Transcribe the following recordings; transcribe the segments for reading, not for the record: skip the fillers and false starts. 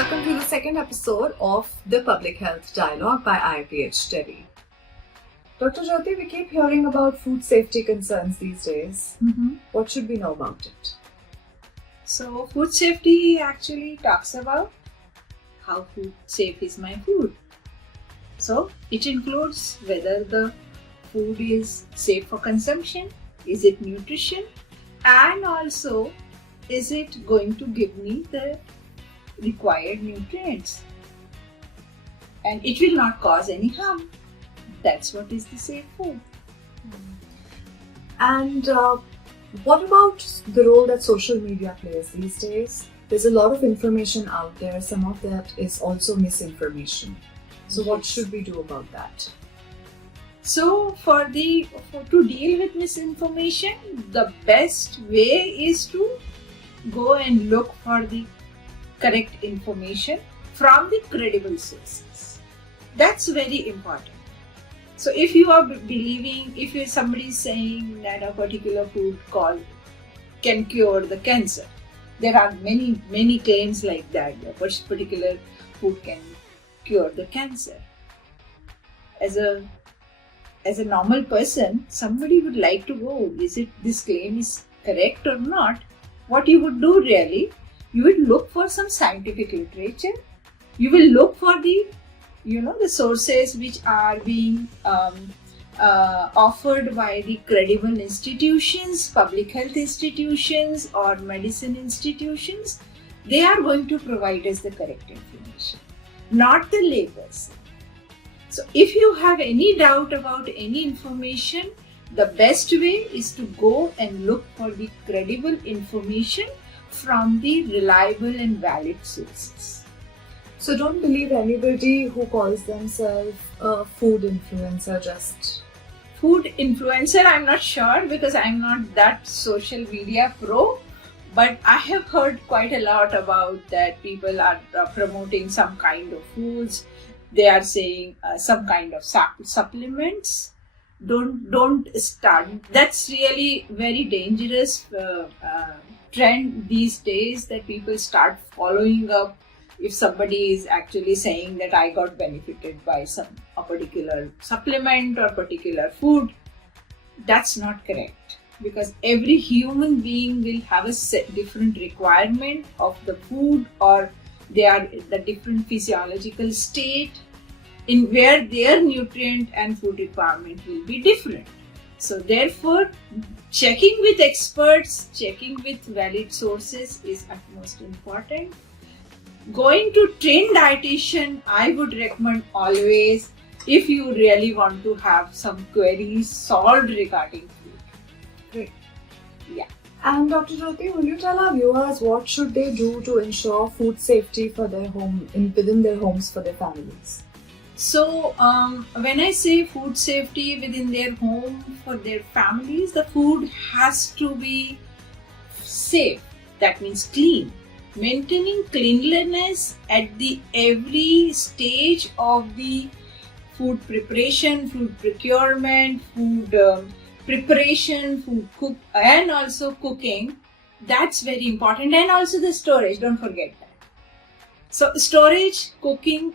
welcome to the second episode of the Public Health Dialogue by IPH Delhi. Dr. Jyoti, we keep hearing about food safety concerns these days. What should we know about it? So, food safety actually talks about how food safe is my food. So, it includes whether the food is safe for consumption, is it nutrition, and also is it going to give me the required nutrients, and it will not cause any harm. That's what is the safe food. And what about the role that social media plays these days? There's a lot of information out there. Some of that is also misinformation. So what should we do about that? So to deal with misinformation, the best way is to go and look for the correct information from the credible sources. That's very important. So if you are believing, if somebody is saying that a particular food can cure the cancer, there are many claims like that. A particular food can cure the cancer. As a normal person, somebody would like to know, is it this claim is correct or not? What you would do really, you will look for some scientific literature. You will look for the sources which are being offered by the credible institutions, public health institutions or medicine institutions. They are going to provide us the correct information, not the labels. So if you have any doubt about any information, the best way is to go and look for the credible information from the reliable and valid sources. So don't believe anybody who calls themselves a food influencer. Just food influencer, I'm not sure because I'm not that social media pro, but I have heard quite a lot about that people are promoting some kind of foods. They are saying some kind of supplements. Don't start. That's really very dangerous trend these days, that people start following up. If somebody is actually saying that I got benefited by a particular supplement or particular food, that's not correct, because every human being will have a different requirement of the food, or they are the different physiological state in where their nutrient and food requirement will be different. So therefore, checking with experts, checking with valid sources is utmost important. Going to trained dietitian, I would recommend always, if you really want to have some queries solved regarding food. Great. Yeah. And Dr. Jyoti, will you tell our viewers what should they do to ensure food safety for their home, within their homes, for their families? So when I say food safety within their home, for their families, the food has to be safe. That means clean. Maintaining cleanliness at the every stage of the food preparation, food procurement, food preparation, food cook, and also cooking. That's very important. And also the storage, don't forget that. So storage, cooking,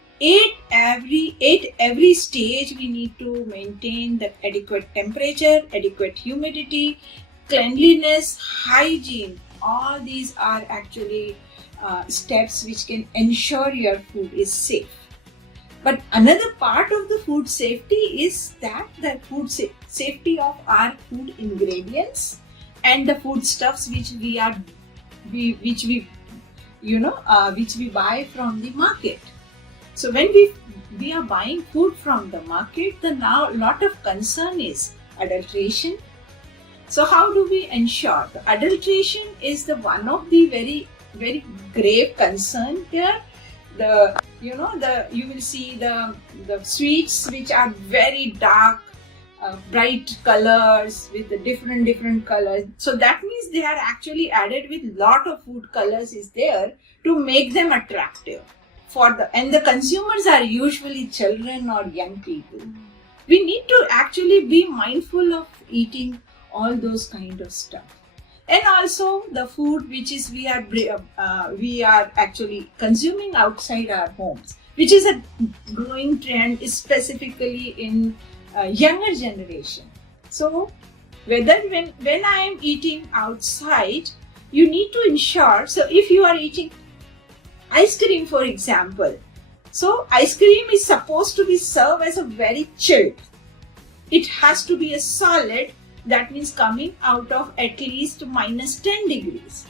every stage we need to maintain the adequate temperature, adequate humidity, cleanliness, hygiene. All these are actually steps which can ensure your food is safe. But another part of the food safety is that the food safety of our food ingredients and the foodstuffs which we buy from the market. So when we are buying food from the market, the now lot of concern is adulteration. So how do we ensure? The adulteration is the one of the very, very grave concern here. You will see the sweets which are very dark, bright colors with the different colors. So that means they are actually added with lot of food colors is there to make them attractive and the consumers are usually children or young people. We need to actually be mindful of eating all those kind of stuff. and also the food which is we are actually consuming outside our homes, which is a growing trend specifically in younger generation. So whether when I am eating outside, you need to ensure, so if you are eating ice cream for example, so ice cream is supposed to be served as a very chilled. It has to be a solid, that means coming out of at least -10 degrees.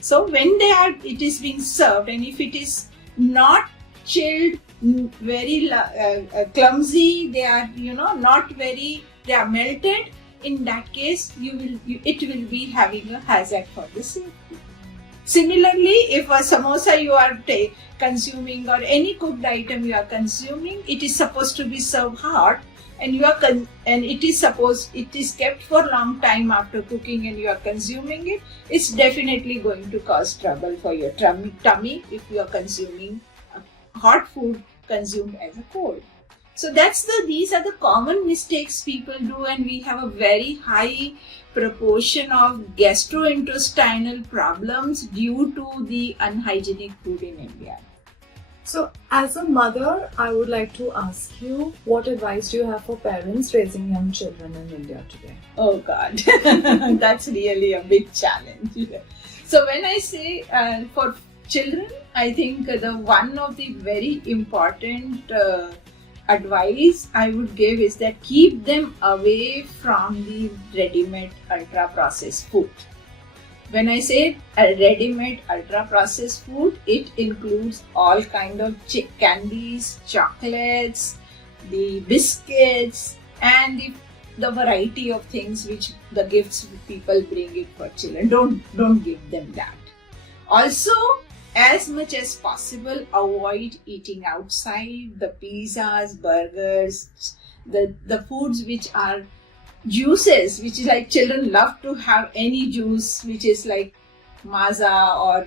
So when it is being served, and if it is not chilled, very clumsy, they are not very, they are melted. In that case, it will be having a hazard for the safety. Similarly, if a samosa you are consuming or any cooked item you are consuming, it is supposed to be served hot, and it is kept for long time after cooking, and you are consuming it. It's definitely going to cause trouble for your tummy if you are consuming hot food consumed as a cold. So these are the common mistakes people do, and we have a very high proportion of gastrointestinal problems due to the unhygienic food in India. So, as a mother, I would like to ask you, what advice do you have for parents raising young children in India today? Oh God, that's really a big challenge. So when I say for children, I think one of the very important advice I would give is that keep them away from the ready-made ultra-processed food. When I say ready-made ultra-processed food, it includes all kind of candies, chocolates, the biscuits, and the variety of things which the gifts people bring it for children. Don't give them that. Also, as much as possible, avoid eating outside. The pizzas, burgers, the foods which are juices, which is like children love to have any juice which is like maza or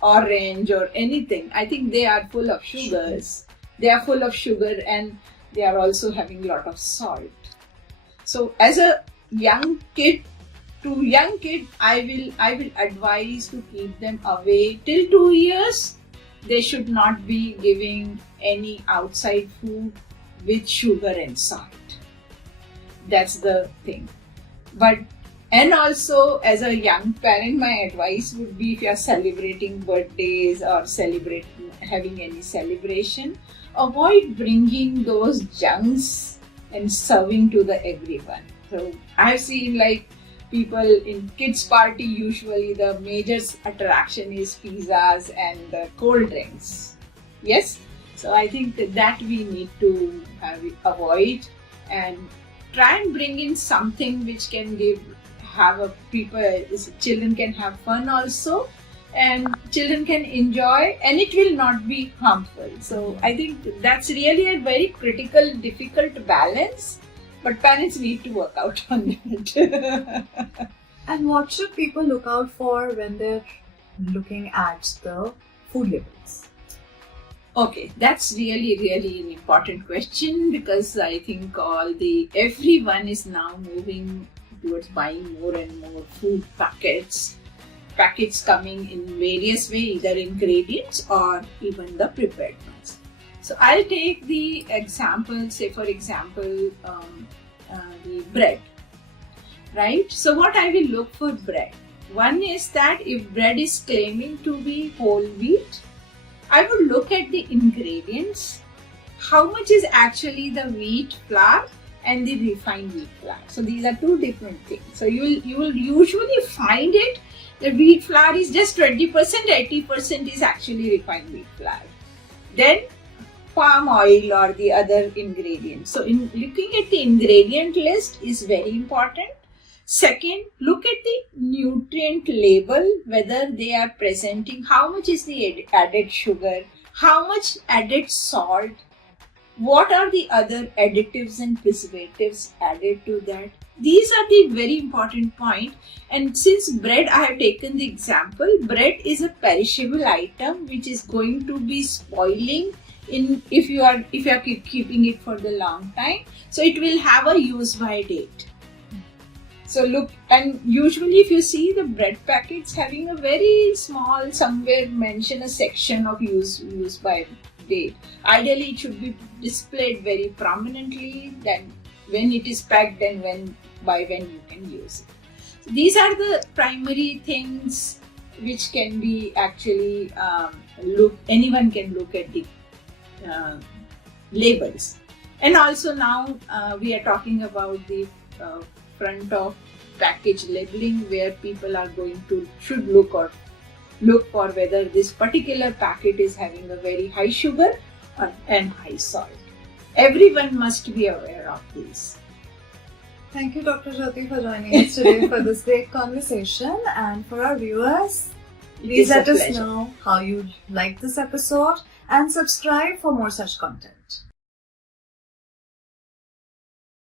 orange or anything. I think they are full of sugars. They are full of sugar, and they are also having a lot of salt. So as a young kid, I will advise to keep them away till 2 years. They should not be giving any outside food with sugar and salt. That's the thing. And also, as a young parent, my advice would be, if you are celebrating birthdays or having any celebration, avoid bringing those junks and serving to everyone. So I've seen like people in kids party, usually the major attraction is pizzas and cold drinks. Yes, so I think that we need to avoid, and try and bring in something which can children can have fun also, and children can enjoy, and it will not be harmful. So I think that's really a very critical, difficult balance, but parents need to work out on it. And what should people look out for when they're looking at the food labels? Okay, that's really an important question, because I think everyone is now moving towards buying more and more food packets coming in various ways, either ingredients or even the prepared ones. So I'll take the example, say for example, the bread, right? So what I will look for bread? One is that if bread is claiming to be whole wheat, I would look at the ingredients, how much is actually the wheat flour and the refined wheat flour. So these are two different things. So you will usually find it, the wheat flour is just 20%, 80% is actually refined wheat flour. Then palm oil or the other ingredients. So in looking at the ingredient list is very important. Second, look at the nutrient label, whether they are presenting how much is the added sugar, how much added salt, what are the other additives and preservatives added to that. These are the very important point. And since bread, I have taken the example, bread is a perishable item which is going to be spoiling if you are keeping it for the long time. So it will have a use by date. So look, and usually if you see the bread packets having a very small, somewhere mention a section of use by date. Ideally, it should be displayed very prominently. Then when it is packed and when you can use it. So these are the primary things which can be actually anyone can look at the labels. And also now we are talking about the front of package labeling, where people are should look for whether this particular packet is having a very high sugar and high salt. Everyone must be aware of this. Thank you, Dr. Jyoti, for joining us today for this great conversation. And for our viewers, please let us know how you liked this episode and subscribe for more such content.